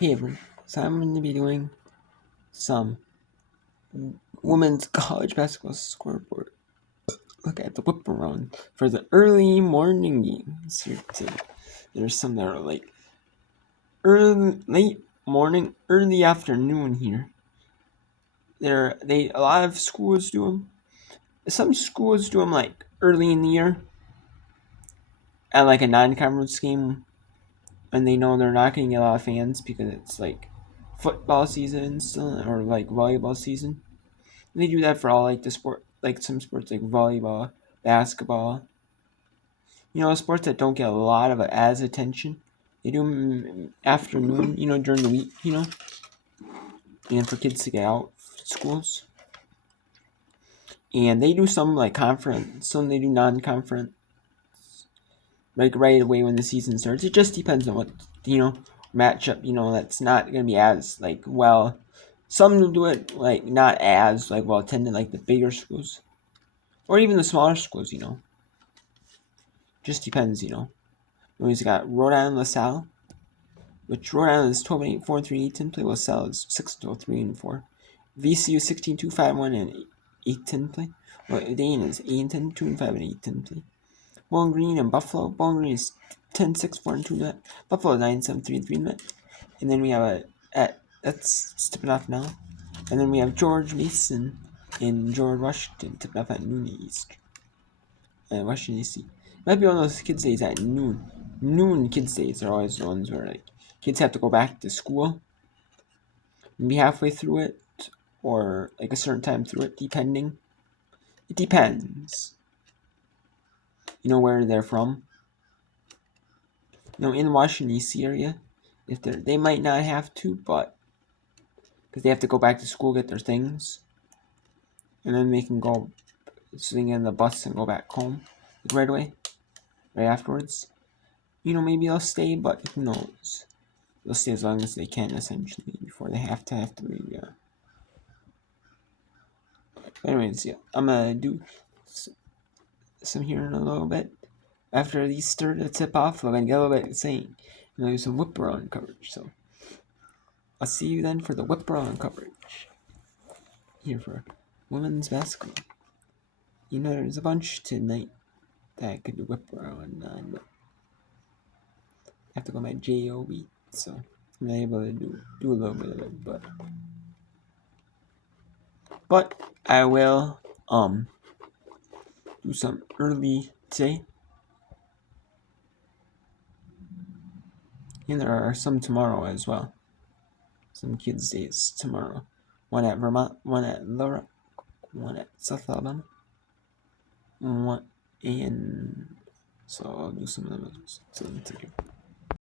Hey everyone, so I'm going to be doing some women's college basketball scoreboard. Look at the whip around for the early morning games here today. There's some that are like late morning, early afternoon here. A lot of schools do them. Some schools do them like early in the year at like a non-conference game when they know they're not going to get a lot of fans because it's like football season still or like volleyball season. They do that for all like the sport, like some sports like volleyball, basketball. Sports that don't get a lot of as attention. They do them afternoon, during the week, and for kids to get out of schools. And they do some like conference, some they do non-conference, like right away when the season starts. It just depends on what matchup. That's not gonna be as like well. Some will do it like not as like well attended like the bigger schools, or even the smaller schools. Just depends. We've got Rhode Island LaSalle, which Rhode Island is 12 and 8, 4 and 3 8 10 play. LaSalle is 6 12 3 and 4. VCU 16 2 5 1 and 8 10 play. Well, Dane is 8 and 10 2 and 5 and 8 10 play. Bowling Green and Buffalo. Bowling Green is 10 6 4 and 2 net. Buffalo 9 7 3 and 3 net. And then we have that's tipping off now. And then we have George Mason and George Washington tipping off at noon East. Washington D.C. Might be one of those kids' days at noon. Noon kids' days are always the ones where like kids have to go back to school and be halfway through it, or like a certain time through it, depending. It depends. Where they're from. In the Washington D.C. area, if they might not have to, but because they have to go back to school, get their things, and then they can go sitting in the bus and go back home right away, right afterwards. Maybe they'll stay, but who knows? They'll stay as long as they can, essentially, before they have to leave. Yeah. Anyways, yeah, I'm gonna do some here in a little bit. After these start to tip off, we're gonna get a little bit insane and do some whip around coverage. So I'll see you then for the whip around coverage here for women's basketball. There's a bunch tonight that I could do whip around on, but I have to go my JOB, so I'm not able to do a little bit of it, but I will do some early today. And there are some tomorrow as well. Some kids' days tomorrow. One at Vermont, one at Little Rock, one at South Alabama, one in. So I'll do some of those. So,